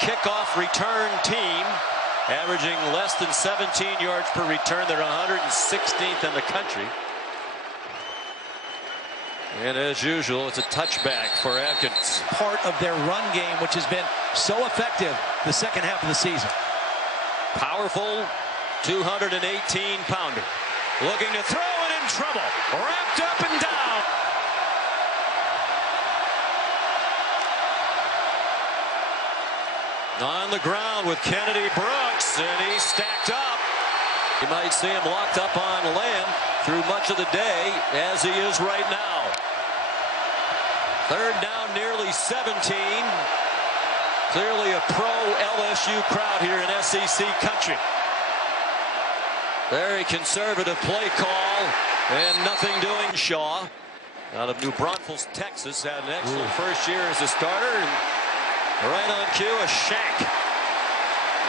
kickoff return team, averaging less than 17 yards per return. They're 116th in the country. And as usual, it's a touchback for Atkins. Part of their run game, which has been so effective the second half of the season. Powerful 218-pounder. Looking to throw it, in trouble. Wrapped up and down. On the ground with Kennedy Brooks, and he's stacked up. You might see him locked up on land through much of the day, as he is right now. Third down, nearly 17. Clearly a pro LSU crowd here in SEC country. Very conservative play call, and nothing doing. Shaw, out of New Braunfels, Texas, had an excellent first year as a starter. And right on cue, a shank.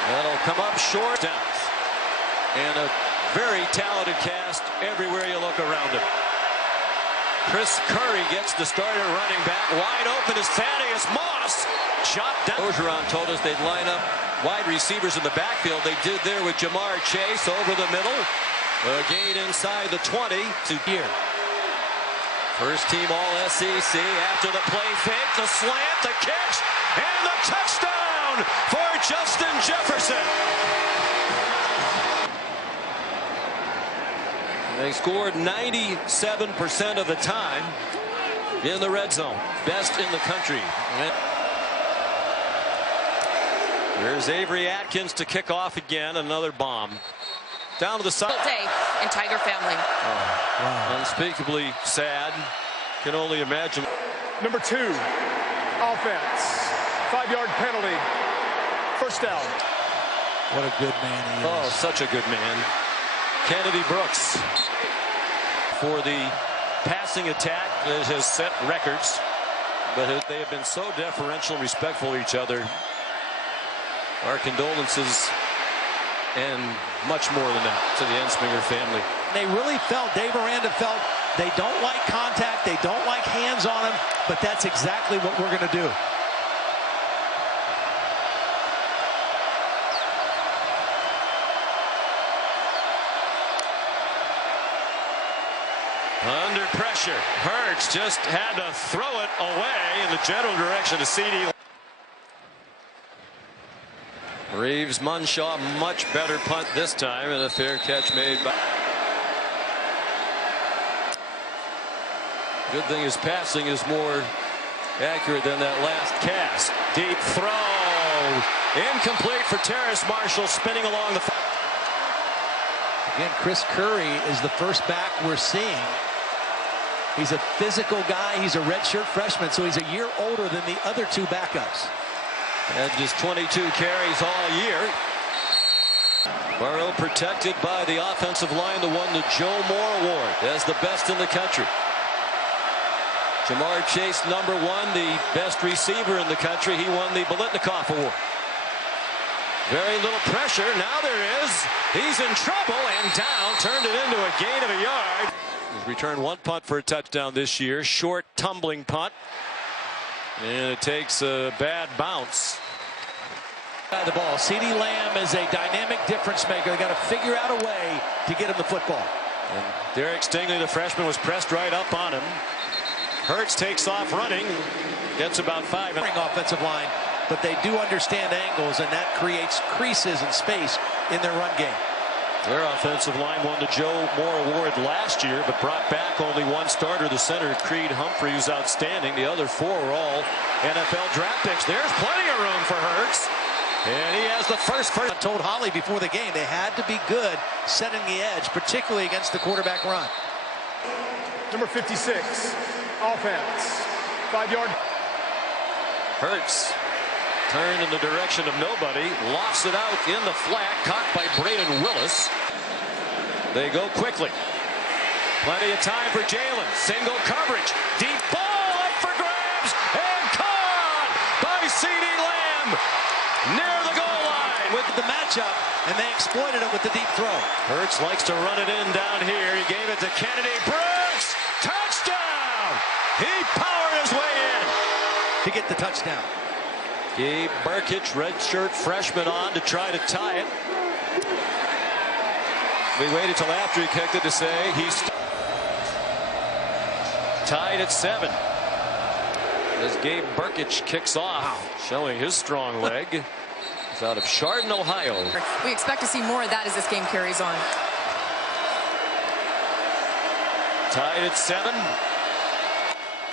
That'll come up short. Downs. And a very talented cast everywhere you look around him. Chris Curry gets the starter running back. Wide open is Thaddeus Moss. Shot down. Ogeron told us they'd line up wide receivers in the backfield. They did there with Jamar Chase over the middle. A gain inside the 20 to here. First team all SEC after the play fake, the slant, the catch, and the touchdown for Justin Jefferson. They scored 97% of the time in the red zone. Best in the country. There's Avery Atkins to kick off again. Another bomb. Down to the side. Day in Tiger family. Oh, wow. Unspeakably sad. Can only imagine. Number 2, offense. 5-yard penalty. First down. What a good man he is. Oh, such a good man. Kennedy Brooks for the passing attack that has set records, but they have been so deferential and respectful to each other. Our condolences and much more than that to the Ensminger family. They really felt, Dave Aranda felt, they don't like contact, they don't like hands on him, but that's exactly what we're going to do. Under pressure, Hurts just had to throw it away in the general direction of CD. Reeves Munshaw, much better punt this time, and a fair catch made by. Good thing his passing is more accurate than that last cast. Deep throw, incomplete for Terrace Marshall, spinning along the. Again, Chris Curry is the first back we're seeing. He's a physical guy. He's a redshirt freshman, so he's a year older than the other two backups. And just 22 carries all year. Burrow protected by the offensive line, the won the Joe Moore Award as the best in the country. Jamar Chase, number 1, the best receiver in the country. He won the Biletnikoff Award. Very little pressure. Now there is. He's in trouble and down. Turned it into a gain of a yard. He's returned 1 punt for a touchdown this year. Short tumbling punt. And it takes a bad bounce. The ball. CeeDee Lamb is a dynamic difference maker. They got to figure out a way to get him the football. And Derek Stingley, the freshman, was pressed right up on him. Hurts takes off running. Gets about 5. Offensive line, but they do understand angles, and that creates creases and space in their run game. Their offensive line won the Joe Moore Award last year, but brought back only 1 starter. The center, Creed Humphrey, who's outstanding. The other 4 were all NFL draft picks. There's plenty of room for Hurts. And he has the first. I told Holly before the game they had to be good setting the edge, particularly against the quarterback run. Number 56, offense. 5-yard. Hurts turned in the direction of nobody, lofts it out in the flat, caught by Braden Willis. They go quickly. Plenty of time for Jalen. Single coverage. Deep ball up for grabs and caught by CeeDee Lamb near the goal line with the matchup, and they exploited it with the deep throw. Hurts likes to run it in down here. He gave it to Kennedy Brooks. Touchdown! He powered his way in to get the touchdown. Gabe Burkich, redshirt freshman, on to try to tie it. We waited till after he kicked it to say he's tied at 7. As Gabe Burkich kicks off, showing his strong leg. It's out of Chardon, Ohio. We expect to see more of that as this game carries on. Tied at 7.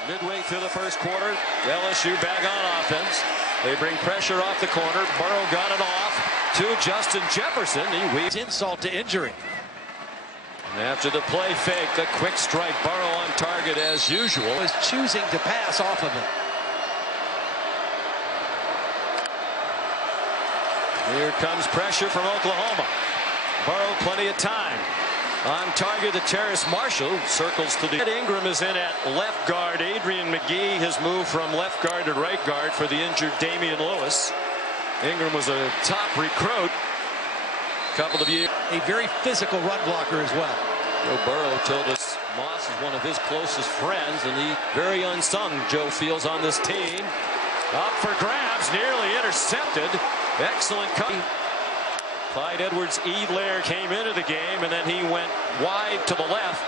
Midway through the first quarter, LSU back on offense. They bring pressure off the corner. Burrow got it off to Justin Jefferson. He weaves Insult to injury. And after the play fake, the quick strike. Burrow on target as usual. Was choosing to pass off of it. Here comes pressure from Oklahoma. Burrow plenty of time. On target to Terrace Marshall, circles to the Ingram is in at left guard. Adrian McGee has moved from left guard to right guard for the injured Damian Lewis. Ingram was a top recruit a couple of years. A very physical run blocker as well. Joe Burrow told us Moss is one of his closest friends, and he very unsung, Joe feels, on this team. Up for grabs, nearly intercepted. Excellent cut. Clyde Edwards-Helaire came into the game, and then he went wide to the left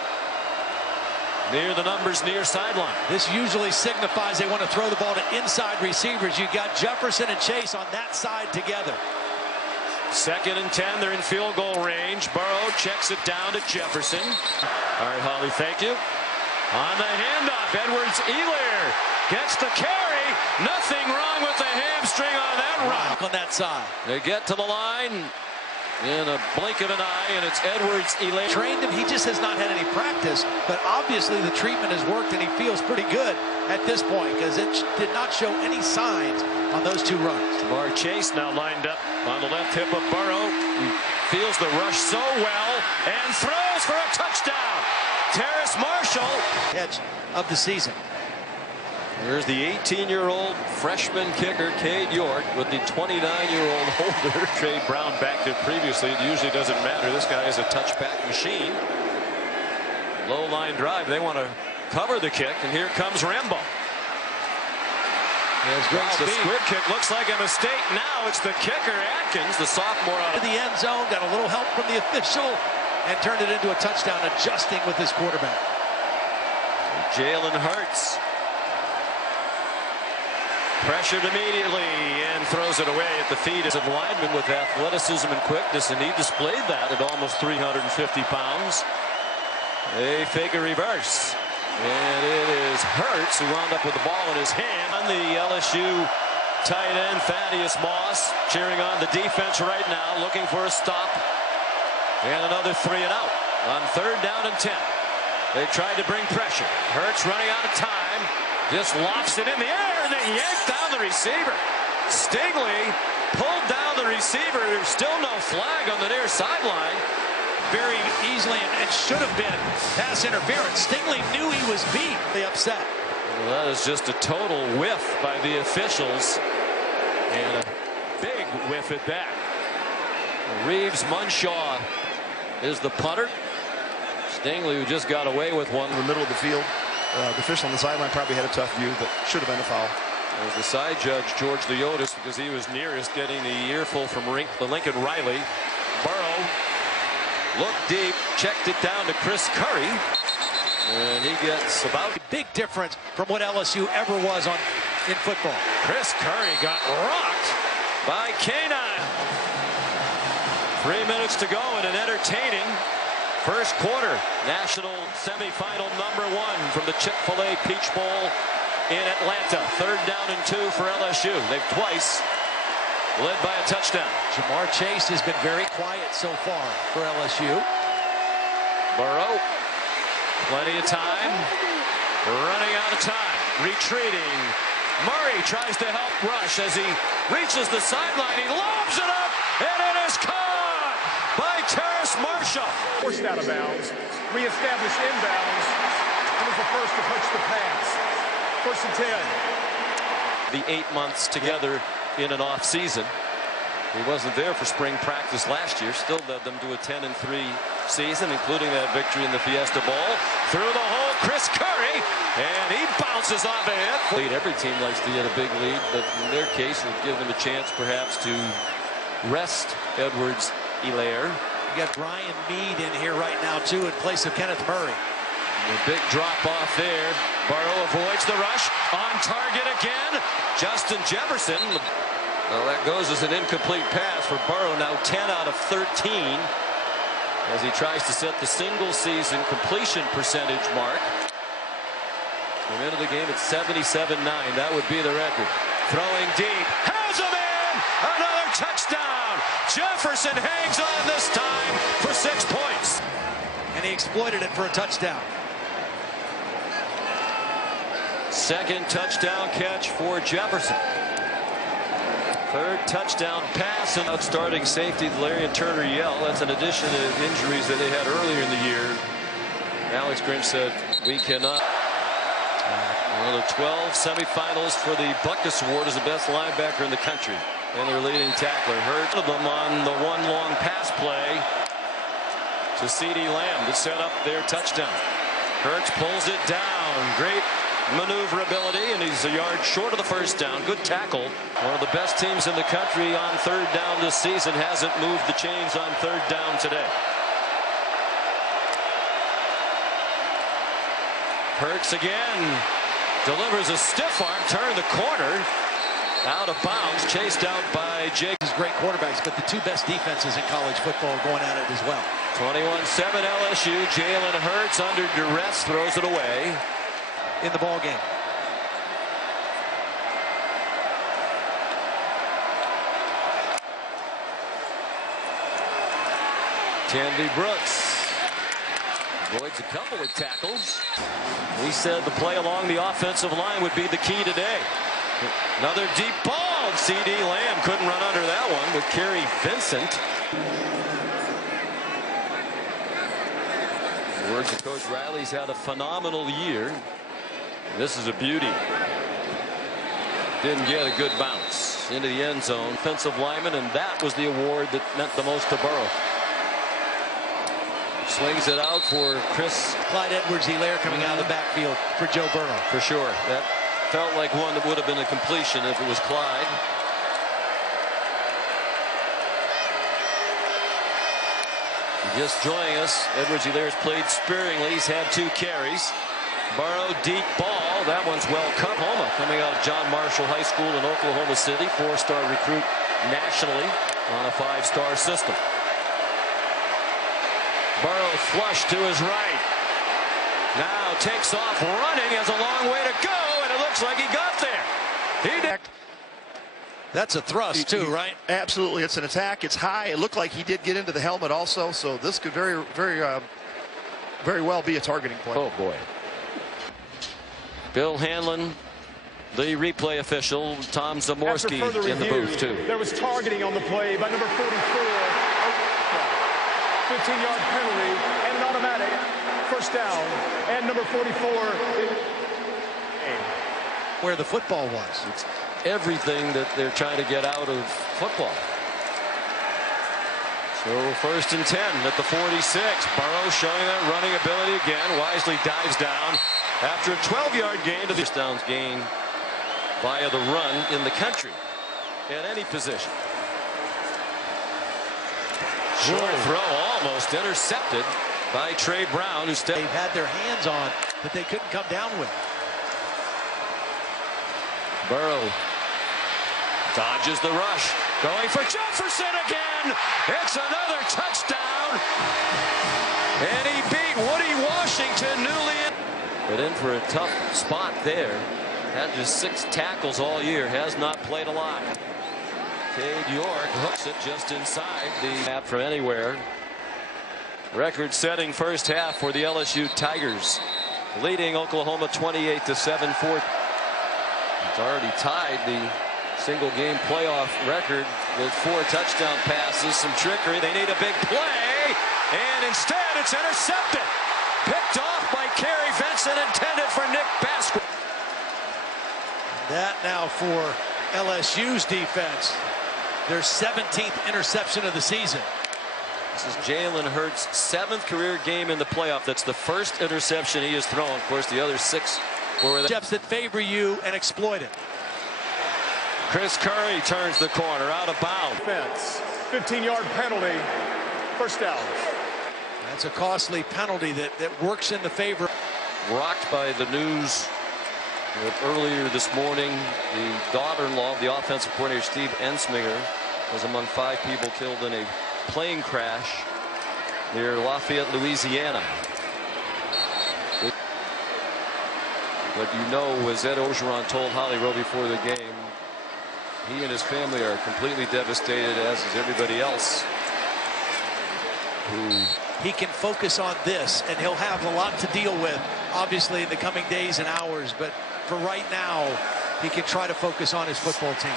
near the numbers near sideline. This usually signifies they want to throw the ball to inside receivers. You got Jefferson and Chase on that side together. 2nd and 10. They're in field goal range. Burrow checks it down to Jefferson. All right, Holly, thank you. On the handoff, Edwards-Helaire gets the carry. Nothing wrong with the hamstring on that run. On that side. They get to the line in a blink of an eye, and it's Edwards-Helaire. Trained him. He just has not had any practice, but obviously the treatment has worked, and he feels pretty good at this point because it did not show any signs on those 2 runs. Jamar Chase now lined up on the left hip of Burrow. He feels the rush so well and throws for a touchdown. Terrace Marshall. Catch of the season. Here's the 18-year-old freshman kicker, Cade York, with the 29-year-old holder, Trey Brown, backed it previously. It usually doesn't matter. This guy is a touchback machine. Low line drive. They want to cover the kick, and here comes Rambo. The squib kick looks like a mistake. Now it's the kicker, Atkins, the sophomore, out of the end zone. Got a little help from the official and turned it into a touchdown, adjusting with his quarterback. Jalen Hurts pressured immediately and throws it away at the feet of lineman with athleticism and quickness, and he displayed that at almost 350 pounds. They fake a reverse, and it is Hurts who wound up with the ball in his hand. On the LSU tight end Thaddeus Moss cheering on the defense right now, looking for a stop, and another 3 and out on 3rd down and 10. They tried to bring pressure. Hurts running out of time, just lofts it in the air, and they yank down the receiver. Stingley pulled down the receiver. There's still no flag on the near sideline. Very easily and should have been pass interference. Stingley knew he was beat. They upset. Well, that is just a total whiff by the officials, and a big whiff at that. Reeves Munshaw is the punter. Stingley, who just got away with one in the middle of the field. The official on the sideline probably had a tough view. That should have been a foul. There's the side judge, George Leotis, because he was nearest getting the earful from Lincoln Riley. Burrow looked deep, checked it down to Chris Curry, and he gets about a big difference from what LSU ever was in football. Chris Curry got rocked by K9. 3 minutes to go in an entertaining first quarter. National semifinal #1 from the Chick-fil-A Peach Bowl in Atlanta. 3rd down and 2 for LSU. They've twice led by a touchdown. Jamar Chase has been very quiet so far for LSU. Burrow, plenty of time, running out of time, retreating. Murray tries to help rush as he reaches the sideline. He lobs it up, and it is caught by Terrace Marshall. Forced out of bounds, reestablished inbounds, and was the first to touch the pass. 1st and 10. The 8 months together in an off season. He wasn't there for spring practice last year. Still led them to a 10-3 season, including that victory in the Fiesta Bowl. Through the hole, Chris Curry, And he bounces off a hit. Every team likes to get a big lead, but in their case, it'll give them a chance perhaps to rest Edwards-Helaire. You got Brian Mead in here right now, too, in place of Kenneth Murray. A big drop off there. Burrow avoids the rush. On target again. Justin Jefferson. Well, that goes as an incomplete pass for Burrow. Now 10 out of 13 as he tries to set the single season completion percentage mark. And into the game at 77-9. That would be the record. Throwing deep. Has him in! Another touchdown! Jefferson hangs on this time for 6 points. And he exploited it for a touchdown. Second touchdown catch for Jefferson. Third touchdown pass. And outstarting safety Larry Turner Yell. That's an addition to injuries that they had earlier in the year. Alex Grinch said we cannot. One of the 12 semifinals for the Buckus Award as the best linebacker in the country. And their leading tackler. Hurt them on the one long pass play to C.D. Lamb to set up their touchdown. Hurts pulls it down. Great maneuverability, and he's a yard short of the first down. Good tackle. One of the best teams in the country on third down this season hasn't moved the chains on third down today. Hurts again. Delivers a stiff arm, turn the corner. Out of bounds, chased out by Jake. Great quarterbacks, but the two best defenses in college football are going at it as well. 21-7 LSU. Jalen Hurts under duress throws it away. In the ball game. Tandy Brooks avoids a couple of tackles. We said the play along the offensive line would be the key today. Another deep ball. C.D. Lamb couldn't run under that one with Kerry Vincent. In the words of Coach Riley's had a phenomenal year. This is a beauty. Didn't get a good bounce into the end zone. Offensive lineman, and that was the award that meant the most to Burrow. Swings it out for Chris. Clyde Edwards-Helaire coming out of the backfield for Joe Burrow. For sure. That felt like one that would have been a completion if it was Clyde. Just joining us, Edwards-Helaire's played sparingly. He's had 2 carries. Burrow deep ball. That one's well cut. Oklahoma coming out of John Marshall High School in Oklahoma City. 4-star recruit nationally on a 5-star system. Burrow flush to his right. Now takes off running. Has a long way to go, and it looks like he got there. He did. That's a thrust too, right? Absolutely. It's an attack. It's high. It looked like he did get into the helmet also. So this could very well be a targeting play. Oh boy. Bill Hanlon, the replay official. Tom Zamorski in the booth too. There was targeting on the play by number 44. 15-yard penalty and an automatic first down. And number 44. Where the football was. It's everything that they're trying to get out of football. So 1st and 10 at the 46. Burrow showing that running ability again. Wisely dives down after a 12-yard gain to the downs gain via the run in the country at any position. Short throw almost intercepted by Trey Brown, who they've had their hands on, but they couldn't come down with. Burrow dodges the rush, going for Jefferson again. It's another touchdown, and he beat Woody Washington, newly in. But in for a tough spot there. Had just 6 tackles all year. Has not played a lot. Cade York hooks it just inside the map from anywhere. Record-setting first half for the LSU Tigers, leading Oklahoma 28-7. It's already tied the single game playoff record with 4 touchdown passes, some trickery. They need a big play, and instead it's intercepted. Picked off by Kerry Vincent, intended for Nick Basquith. That now for LSU's defense. Their 17th interception of the season. This is Jalen Hurts' 7th career game in the playoff. That's the first interception he has thrown. Of course, the other 6 Steps that favor you and exploit it. Chris Curry turns the corner out of bounds. Defense, 15-yard penalty, first down. That's a costly penalty that works in the favor. Rocked by the news that earlier this morning, the daughter-in-law of the offensive coordinator, Steve Ensminger, was among 5 people killed in a plane crash near Lafayette, Louisiana. But you know, as Ed Orgeron told Holly Rowe before the game, he and his family are completely devastated, as is everybody else. He can focus on this, and he'll have a lot to deal with, obviously, in the coming days and hours. But for right now, he can try to focus on his football team.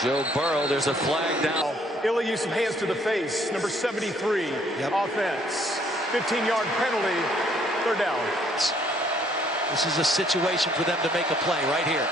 Joe Burrow, there's a flag down. Illegal use of hands to the face, number 73, offense, 15-yard penalty, third down. This is a situation for them to make a play right here.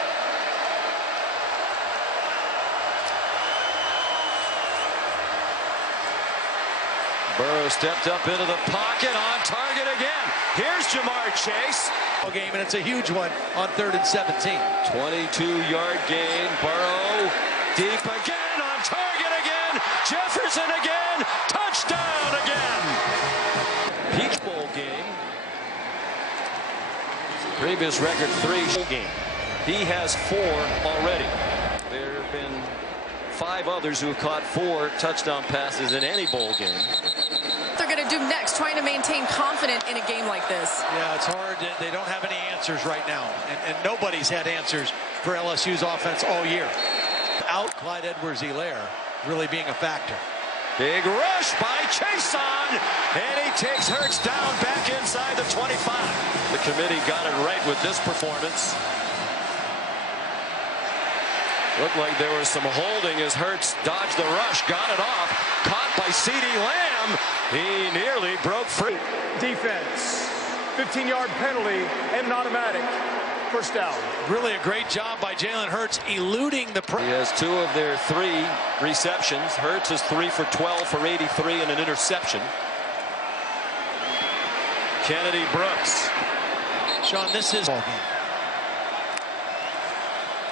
Burrow stepped up into the pocket, on target again. Here's Jamar Chase. Game, and it's a huge one on 3rd and 17. 22-yard gain. Burrow deep again, on target again. Jefferson again. Touchdown again. Peach Bowl game. Previous record 3 game. He has 4 already. There have been 5 others who have caught 4 touchdown passes in any bowl game. They're going to do next, trying to maintain confidence in a game like this. Yeah, it's hard. They don't have any answers right now, and nobody's had answers for LSU's offense all year. Out Clyde Edwards-Helaire really being a factor. Big rush by Chason, and he takes Hurts down back inside the 25. The committee got it right with this performance. Looked like there was some holding as Hurts dodged the rush, got it off, caught by CeeDee Lamb. He nearly broke free. Defense, 15-yard penalty and an automatic, first down. Really a great job by Jalen Hurts eluding the He has 2 of their 3 receptions. Hurts is 3 for 12 for 83 and an interception. Kennedy Brooks. Sean, this is ball game.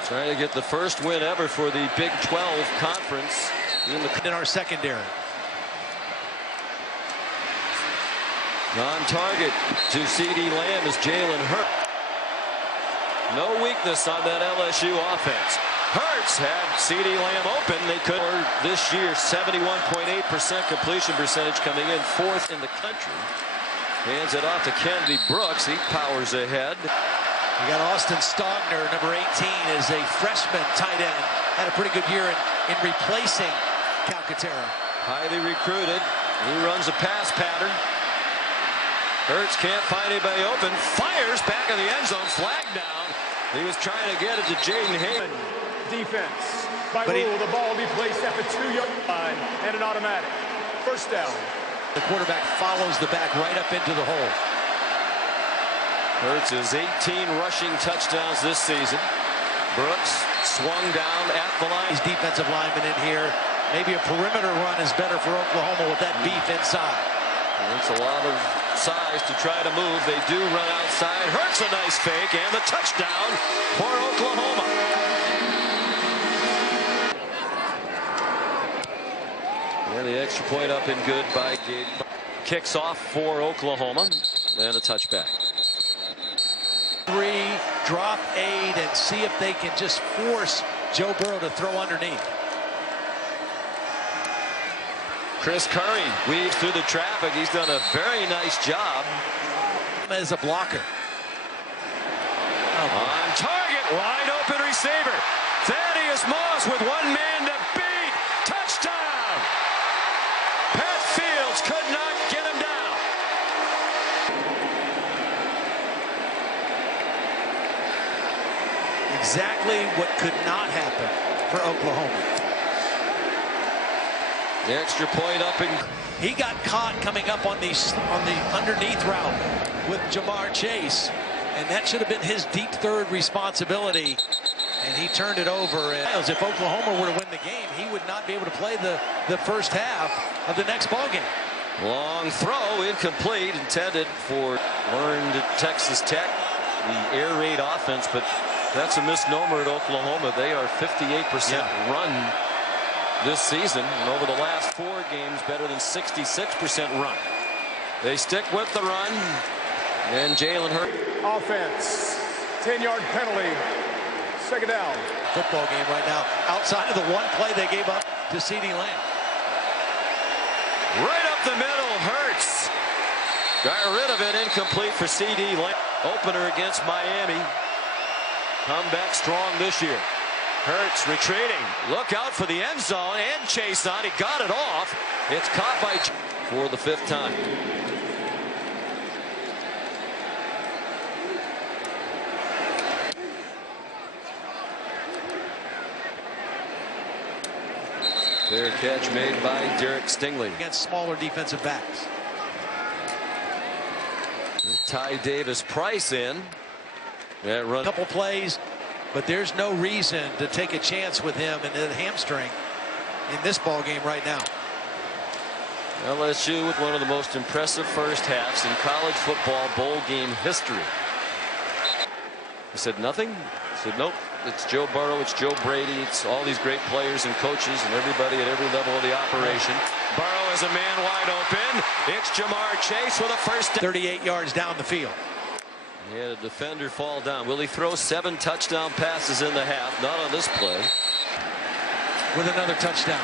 Trying to get the first win ever for the Big 12 conference in our secondary. On target to CeeDee Lamb is Jalen Hurts. No weakness on that LSU offense. Hurts had CeeDee Lamb open. They could. This year, 71.8% completion percentage, coming in 4th in the country. Hands it off to Kennedy Brooks. He powers ahead. We got Austin Stogner, number 18, is a freshman tight end. Had a pretty good year in replacing Calcaterra. Highly recruited. He runs a pass pattern. Hurts can't find anybody open. Fires back in the end zone. Flag down. He was trying to get it to Jaden Hayden. Defense. By rule, the ball will be placed at the 2-yard line and an automatic. First down. The quarterback follows the back right up into the hole. Hurts has 18 rushing touchdowns this season. Brooks swung down at the line. These defensive linemen in here. Maybe a perimeter run is better for Oklahoma with that beef inside. It's a lot of size to try to move. They do run outside. Hurts a nice fake, and the touchdown for Oklahoma. And the extra point up and good by Gabe. Kicks off for Oklahoma, and a touchback. 3, drop 8, and see if they can just force Joe Burrow to throw underneath. Chris Curry weaves through the traffic. He's done a very nice job. As a blocker. On target, wide open receiver. Thaddeus Moss with 1 man to beat. Touchdown! Pat Fields could not get him down. Exactly what could not happen for Oklahoma. The extra point up, and he got caught coming up on the underneath route with Jamar Chase, and that should have been his deep third responsibility, and he turned it over. And if Oklahoma were to win the game, he would not be able to play the first half of the next ball game. Long throw, incomplete, intended for learned Texas Tech the air raid offense, but that's a misnomer at Oklahoma. They are 58% run this season, and over the last 4 games, better than 66% run. They stick with the run, and Jalen Hurts. Offense, 10-yard penalty, second down. Football game right now, outside of the one play they gave up to CeeDee Lamb. Right up the middle, Hurts. Got rid of it, incomplete for CeeDee Lamb. Opener against Miami. Come back strong this year. Hurts retreating. Look out for the end zone and chase on. He got it off. It's caught by for the 5th time. Fair catch made by Derek Stingley. Against smaller defensive backs. Ty Davis Price in. That run. Couple plays, but there's no reason to take a chance with him and the hamstring in this ball game right now. LSU with one of the most impressive first halves in college football bowl game history. He said nothing. He said nope. It's Joe Burrow, it's Joe Brady, it's all these great players and coaches and everybody at every level of the operation. Burrow is a man wide open. It's Jamar Chase with a first down. 38 yards down the field. He had a defender fall down. Will he throw 7 touchdown passes in the half? Not on this play. With another touchdown.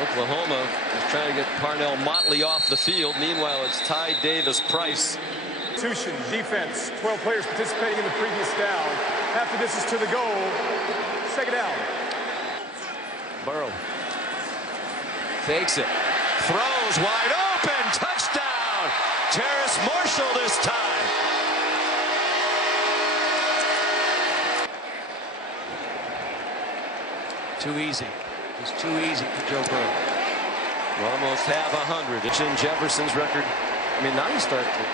Oklahoma is trying to get Parnell Motley off the field. Meanwhile, it's Ty Davis Price. Defense, 12 players participating in the previous down. Half the distance to the goal. Second down. Burrow fakes it. Throws wide open. Touchdown. Terrace Marshall this time. Too easy. It's too easy for Joe Burrow. We'll almost have 100. It's in Jefferson's record. I mean, now you start to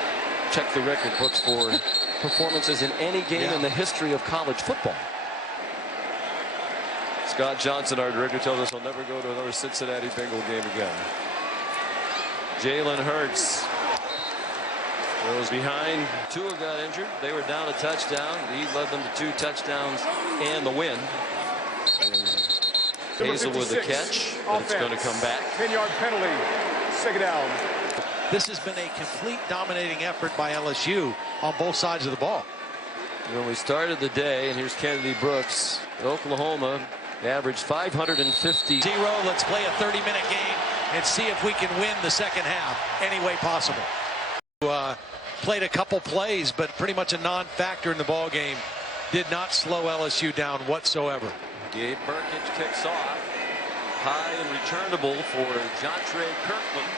check the record books for performances in any game in the history of college football. Scott Johnson, our director, tells us he'll never go to another Cincinnati Bengal game again. Jalen Hurts goes behind. Tua got injured. They were down a touchdown. He led them to 2 touchdowns and the win. Hazel with the catch, but it's going to come back. 10-yard penalty, second down. This has been a complete dominating effort by LSU on both sides of the ball. When we started the day, and here's Kennedy Brooks, Oklahoma averaged 550. Let's play a 30-minute game and see if we can win the second half any way possible. Played a couple plays, but pretty much a non-factor in the ball game. Did not slow LSU down whatsoever. Gabe Burkett kicks off. High and returnable for Jontre Kirkland.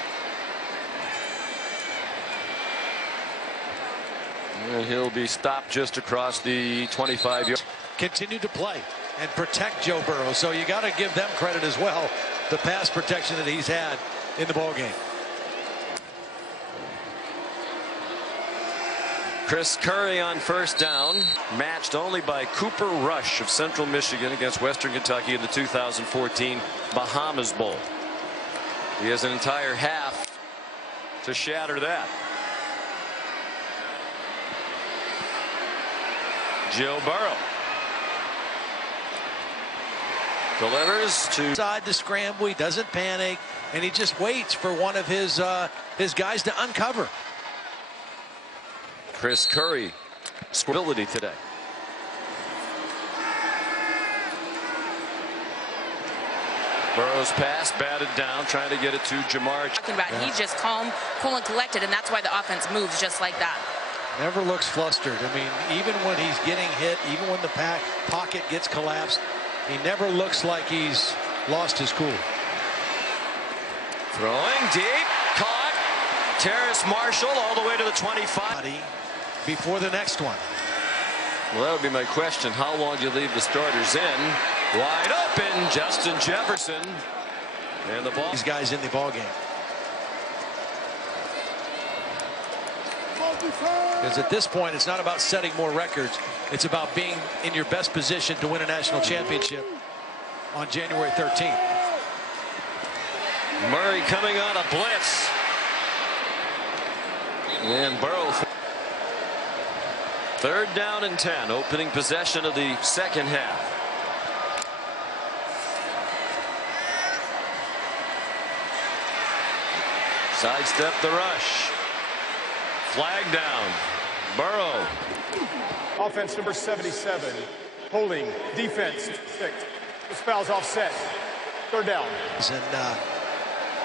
And he'll be stopped just across the 25-yard. Continue to play and protect Joe Burrow. So you got to give them credit as well. The pass protection that he's had in the ball game. Chris Curry on first down, matched only by Cooper Rush of Central Michigan against Western Kentucky in the 2014 Bahamas Bowl. He has an entire half to shatter that. Joe Burrow delivers to side to scramble. He doesn't panic, and he just waits for one of his guys to uncover. Chris Curry, ability today. Burrow's pass batted down, trying to get it to Jamar. Talking about he's just calm, cool, and collected, and that's why the offense moves just like that. Never looks flustered. I mean, even when he's getting hit, even when the pocket gets collapsed, he never looks like he's lost his cool. Throwing deep, caught. Terrace Marshall all the way to the 25. Before the next one. Well, that would be my question. How long do you leave the starters in? Wide open, Justin Jefferson. And the ball. These guys in the ball game. Because at this point, it's not about setting more records. It's about being in your best position to win a national championship on January 13th. Murray coming on a blitz. And Burrow. Third down and 10, opening possession of the second half. Sidestep the rush. Flag down. Burrow. Offense number 77. Holding. Defense. Picked. This foul's offset. Third down. It's an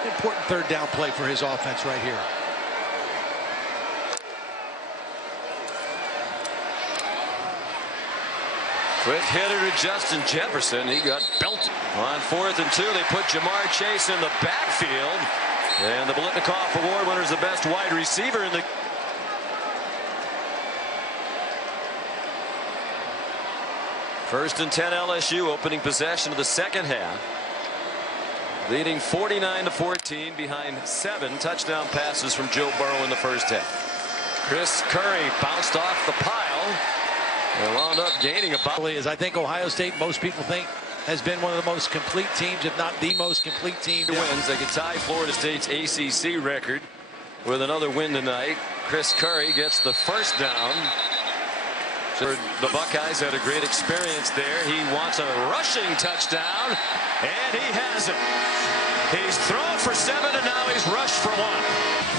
important third down play for his offense right here. Quick hitter to Justin Jefferson. He got belted. On 4th and 2, they put Jamar Chase in the backfield. And the Biletnikoff Award winner is the best wide receiver in the. First and 10 LSU, opening possession of the second half. Leading 49-14 behind 7 touchdown passes from Joe Burrow in the first half. Chris Curry bounced off the pile and wound up gaining about. As I think Ohio State, most people think, has been one of the most complete teams, if not the most complete team. Wins. They could tie Florida State's ACC record with another win tonight. Chris Curry gets the first down. The Buckeyes had a great experience there. He wants a rushing touchdown, and he has it. He's thrown for 7, and now he's rushed for 1.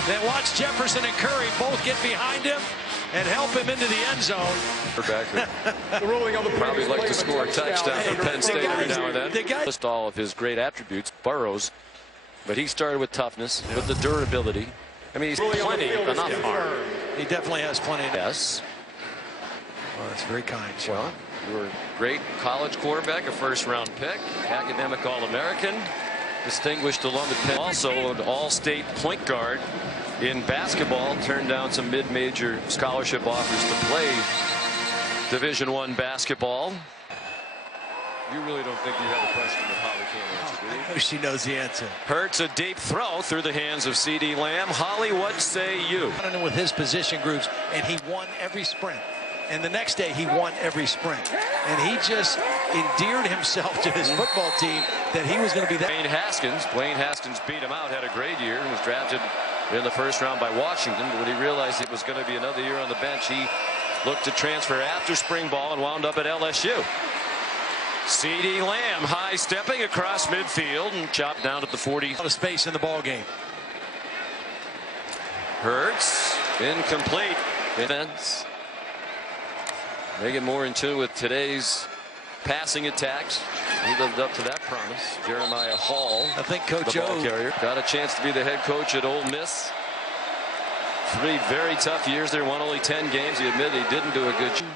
Then watch Jefferson and Curry both get behind him and help him into the end zone. The ruling on the probably like to score a touchdown from Penn State every now and then. The guy List all of his great attributes, Burrows, but he started with toughness, with the durability. I mean, he's plenty enough arm. He definitely has plenty. Yes. Well, that's very kind. Well, you were a great college quarterback, a first-round pick, academic All-American, distinguished alum at Penn. Also an all-state point guard in basketball. Turned down some mid-major scholarship offers to play Division I basketball. You really don't think you have a question that Holly can't answer, do you? I know she knows the answer. Hurts a deep throw through the hands of C.D. Lamb. Holly, what say you? With his position groups, and he won every sprint. And the next day he won every sprint. And he just endeared himself to his football team that he was going to be that. Wayne Haskins beat him out, had a great year, and was drafted in the first round by Washington. But when he realized it was going to be another year on the bench, he looked to transfer after spring ball and wound up at LSU. C.D. Lamb high stepping across midfield and chopped down at the 40. Out of space in the ball game. Hurts incomplete. Defense. They get more in tune with today's passing attacks. He lived up to that promise. Jeremiah Hall, I think Coach O got a chance to be the head coach at Ole Miss. 3 very tough years there. Won only 10 games. He admitted he didn't do a good job.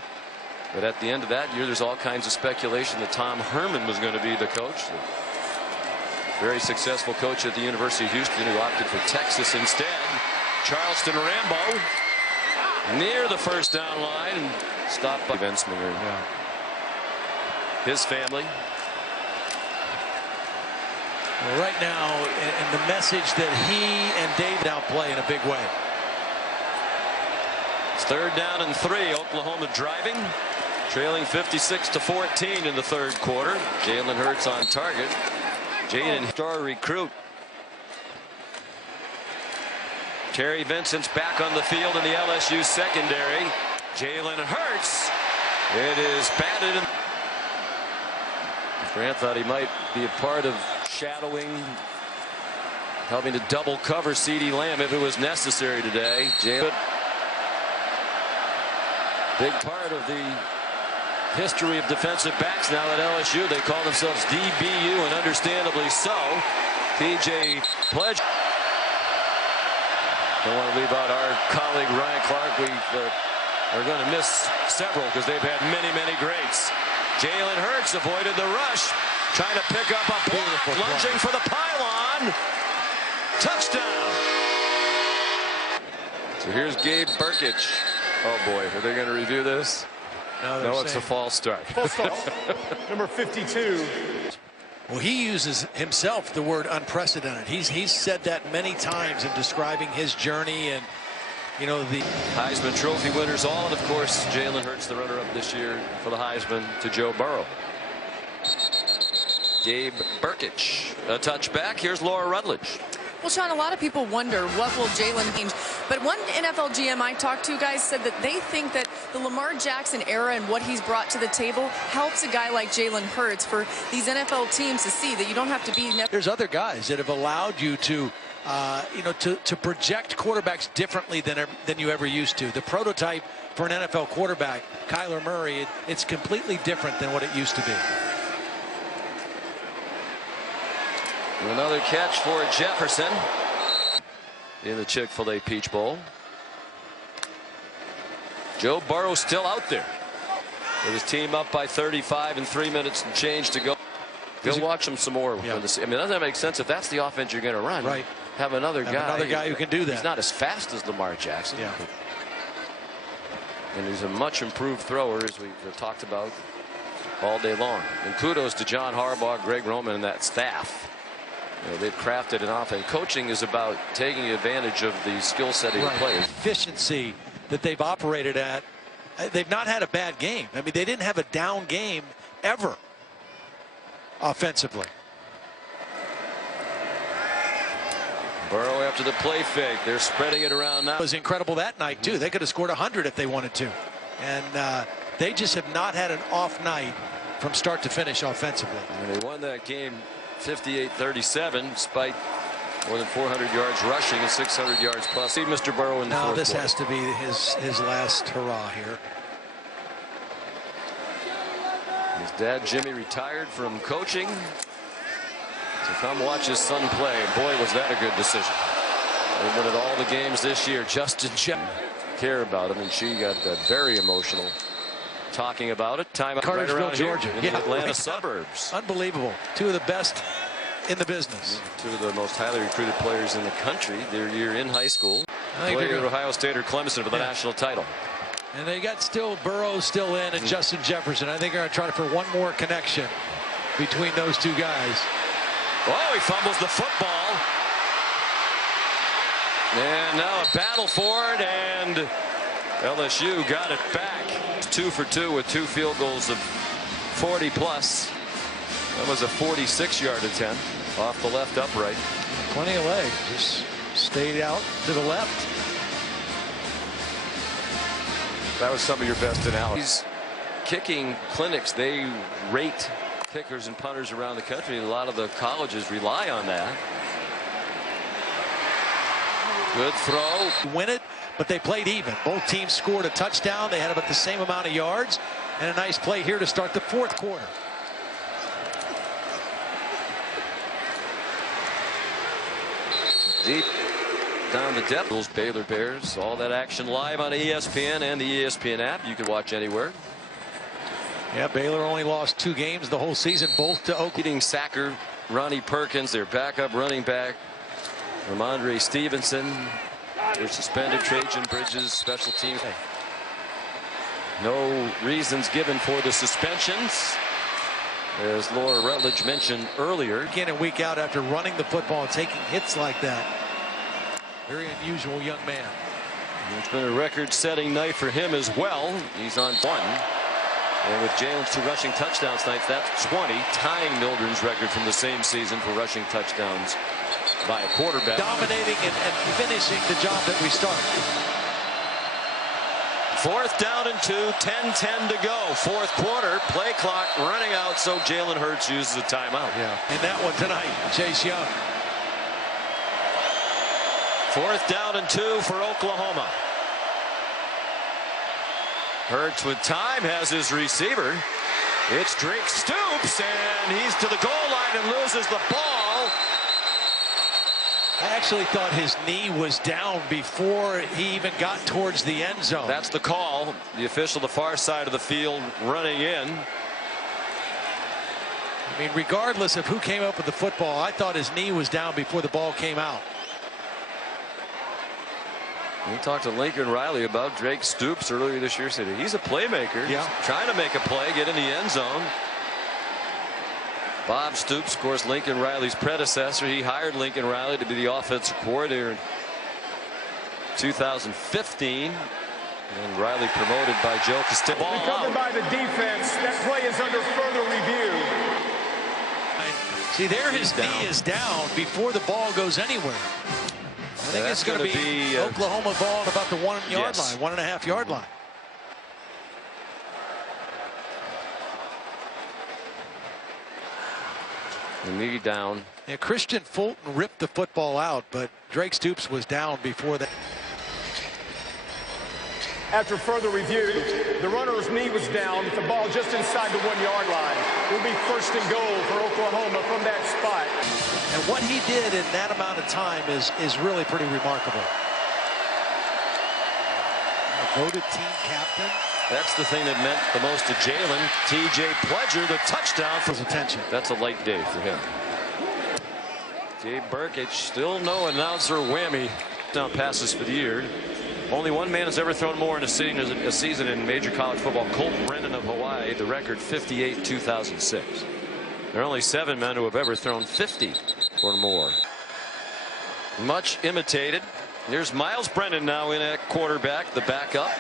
But at the end of that year, there's all kinds of speculation that Tom Herman was going to be the coach. Very successful coach at the University of Houston, who opted for Texas instead. Charleston Rambo near the first down line and stopped by Vince Miller. His family. Well, right now, and the message that he and Dave now play in a big way. It's third down and 3. Oklahoma driving, trailing 56-14 in the third quarter. Jalen Hurts on target. Jaden, star recruit. Terry Vincent's back on the field in the LSU secondary. Jalen Hurts. It is batted. Grant thought he might be a part of shadowing, helping to double cover C.D. Lamb if it was necessary today. Jalen, big part of the history of defensive backs now at LSU. They call themselves DBU, and understandably so. P.J. Pledge. Don't want to leave out our colleague Ryan Clark. We are going to miss several because they've had many greats. Jalen Hurts avoided the rush, trying to pick up a block, lunging for the pylon. Touchdown. So here's Gabe Burkich. Oh boy, are they going to review this? No, it's a false start. False start. Number 52. Well, he uses himself the word unprecedented. He's said that many times in describing his journey, and you know, the Heisman Trophy winners all, and of course Jalen Hurts, the runner-up this year for the Heisman, to Joe Burrow. Gabe Burkich, a touchback. Here's Laura Rutledge. Well, Sean, a lot of people wonder what will Jalen change But one NFL GM I talked to, guys, said that they think that the Lamar Jackson era and what he's brought to the table helps a guy like Jalen Hurts for these NFL teams to see that you don't have to be. There's other guys that have allowed you to, to project quarterbacks differently than you ever used to. The prototype for an NFL quarterback, Kyler Murray, it's completely different than what it used to be. Another catch for Jefferson in the Chick-fil-A Peach Bowl. Joe Burrow still out there with his team up by 35 and 3 minutes and change to go. Go watch him some more. Yeah. I mean, doesn't that make sense? If that's the offense you're going to run, right? Have another guy who can do that. He's not as fast as Lamar Jackson. Yeah. And he's a much improved thrower, as we've talked about all day long. And kudos to John Harbaugh, Greg Roman, and that staff. They've crafted an offense. Coaching is about taking advantage of the skill set of your players. Efficiency that they've operated at. They've not had a bad game. I mean, they didn't have a down game ever offensively. Burrow after the play fake. They're spreading it around now. It was incredible that night, too. They could have scored 100 if they wanted to. And they just have not had an off night from start to finish offensively. And they won that game 58-37 despite more than 400 yards rushing and 600 yards plus. See Mr. Burrow in the fourth this quarter. has to be his last hurrah here. His dad Jimmy retired from coaching to come watch his son play. Boy, was that a good decision. They won at all the games this year. Justin care about him, and she got very emotional talking about it. Time out right around Georgia, here in the Atlanta suburbs. Unbelievable. Two of the best in the business. Two of the most highly recruited players in the country. Their year in high school. Played at Ohio State or Clemson for the national title. And they got Burrow still in, and Justin Jefferson. I think they're going to try for one more connection between those two guys. Oh, he fumbles the football. And now a battle for it, and LSU got it back. 2 for 2 with 2 field goals of 40 plus. That was a 46-yard attempt off the left upright. Plenty of leg. Just stayed out to the left. That was some of your best analysis. These kicking clinics, they rate kickers and punters around the country. A lot of the colleges rely on that. Good throw. Win it, but they played even. Both teams scored a touchdown. They had about the same amount of yards, and a nice play here to start the fourth quarter. Deep down the depth. Those Baylor Bears. All that action live on ESPN and the ESPN app. You can watch anywhere. Yeah, Baylor only lost 2 games the whole season, both to Oklahoma. Leading sacker Ronnie Perkins, their backup running back. Ramondre Stevenson. They're suspended. Trajan Bridges, special teams. No reasons given for the suspensions, as Laura Rutledge mentioned earlier. Week in and week out after running the football and taking hits like that. Very unusual young man. It's been a record-setting night for him as well. He's on 1. And with Jalen's 2 rushing touchdowns tonight, that's 20, tying Mildren's record from the same season for rushing touchdowns by a quarterback. Dominating and finishing the job that we started. 4th down and 2, 10-10 to go. 4th quarter, play clock running out, so Jalen Hurts uses a timeout. Yeah, and that one tonight, Chase Young. 4th down and 2 for Oklahoma. Hurts with time has his receiver. It's Drake Stoops, and he's to the goal line and loses the ball. I actually thought his knee was down before he even got towards the end zone. That's the call. The official, the far side of the field, running in. I mean, regardless of who came up with the football, I thought his knee was down before the ball came out. We talked to Lincoln Riley about Drake Stoops earlier this year. Said he's a playmaker. Yeah. He's trying to make a play, get in the end zone. Bob Stoops, of course, Lincoln Riley's predecessor. He hired Lincoln Riley to be the offensive coordinator in 2015. And Riley promoted by Joe Castillo. Recovered by the defense. That play is under further review. See, there his knee is down before the ball goes anywhere. think it's going to be Oklahoma ball at about the 1 yard line, 1.5 yard line. Knee down. Yeah, Christian Fulton ripped the football out, but Drake Stoops was down before that. After further review, the runner's knee was down. The ball just inside the 1 yard line. It will be 1st and goal for Oklahoma from that spot. And what he did in that amount of time is really pretty remarkable. A voted team captain. That's the thing that meant the most to Jalen. T.J. Pledger, the touchdown for his attention. That's a light day for him. Dave Burkett, still no announcer whammy. Down passes for the year. Only one man has ever thrown more in a season in major college football. Colt Brennan of Hawaii, the record 58 2006. There are only 7 men who have ever thrown 50 or more. Much imitated. Here's Miles Brennan now in at quarterback, the backup.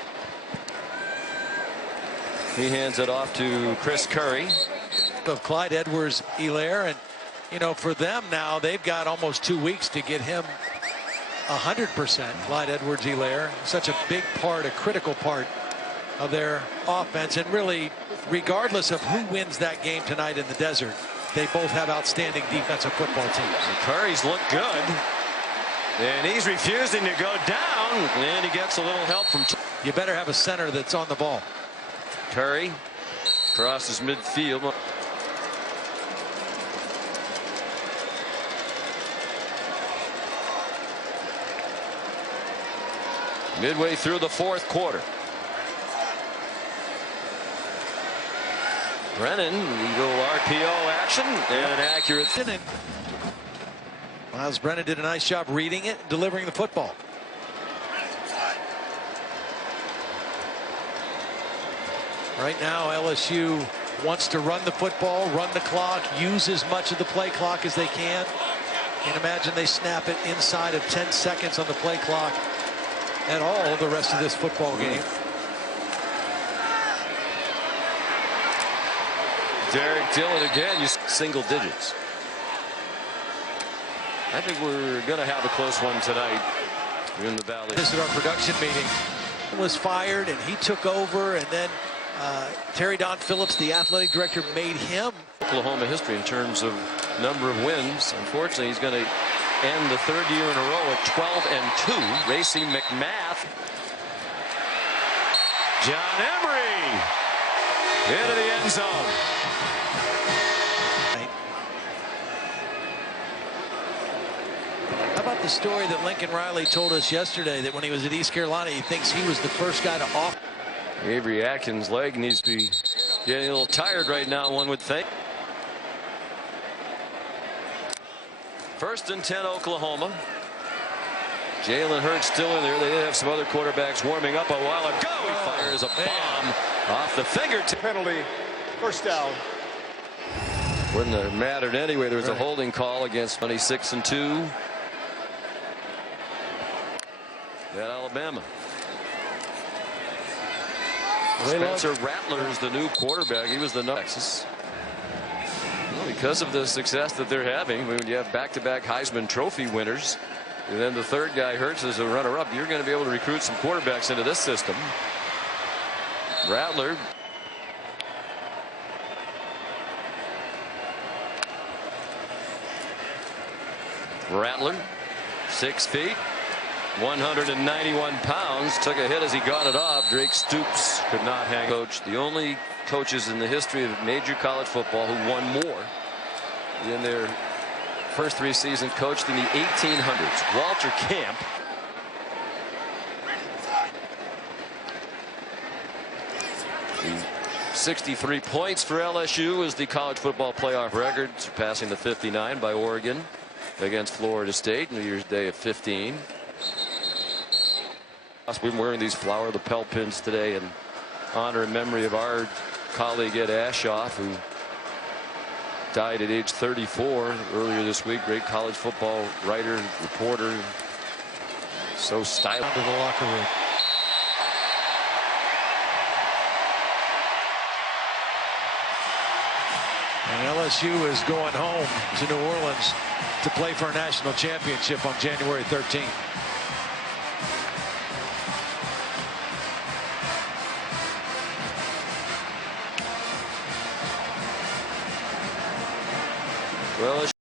He hands it off to Chris Curry. Of Clyde Edwards-Helaire, and you know, for them now, they've got almost 2 weeks to get him 100%. Clyde Edwards-Helaire, such a big part, a critical part of their offense, and really, regardless of who wins that game tonight in the desert, they both have outstanding defensive football teams. And Curry's looked good, and he's refusing to go down, and he gets a little help from. You better have a center that's on the ball. Curry crosses midfield. Midway through the 4th quarter. Brennan, little RPO action and an accurate. Miles Brennan did a nice job reading it and delivering the football. Right now, LSU wants to run the football, run the clock, use as much of the play clock as they can. Can't imagine they snap it inside of 10 seconds on the play clock at all the rest of this football game. Derek Dillon again, you single digits. I think we're going to have a close one tonight in the Valley. This is our production meeting. He was fired and he took over, and then Terry Don Phillips, the athletic director, made him. Oklahoma history in terms of number of wins. Unfortunately, he's going to end the 3rd year in a row at 12-2. Racey McMath. John Emery into the end zone. How about the story that Lincoln Riley told us yesterday, that when he was at East Carolina, he thinks he was the first guy to off. Avery Atkins' leg needs to be getting a little tired right now, one would think. 1st and 10 Oklahoma. Jalen Hurts still in there. They did have some other quarterbacks warming up a while ago. He fires a bomb off the fingertip. Penalty, 1st down. Wouldn't have mattered anyway. There was a holding call against 26-2 at Alabama. Spencer Rattler is the new quarterback. He was the Texas. Well, because of the success that they're having, when you have back-to-back Heisman Trophy winners, and then the 3rd guy Hurts as a runner-up, you're going to be able to recruit some quarterbacks into this system. Rattler. Rattler, 6 feet. 191 pounds, took a hit as he got it off. Drake Stoops could not hang. Coach, the only coaches in the history of major college football who won more in their first 3 seasons coached in the 1800s. Walter Camp. The 63 points for LSU is the college football playoff record, surpassing the 59 by Oregon against Florida State New Year's Day of 15. We've been wearing these flower lapel pins today in honor and memory of our colleague Ed Ashoff, who died at age 34 earlier this week. Great college football writer, reporter, so stylish. To the locker room. And LSU is going home to New Orleans to play for a national championship on January 13th. LSU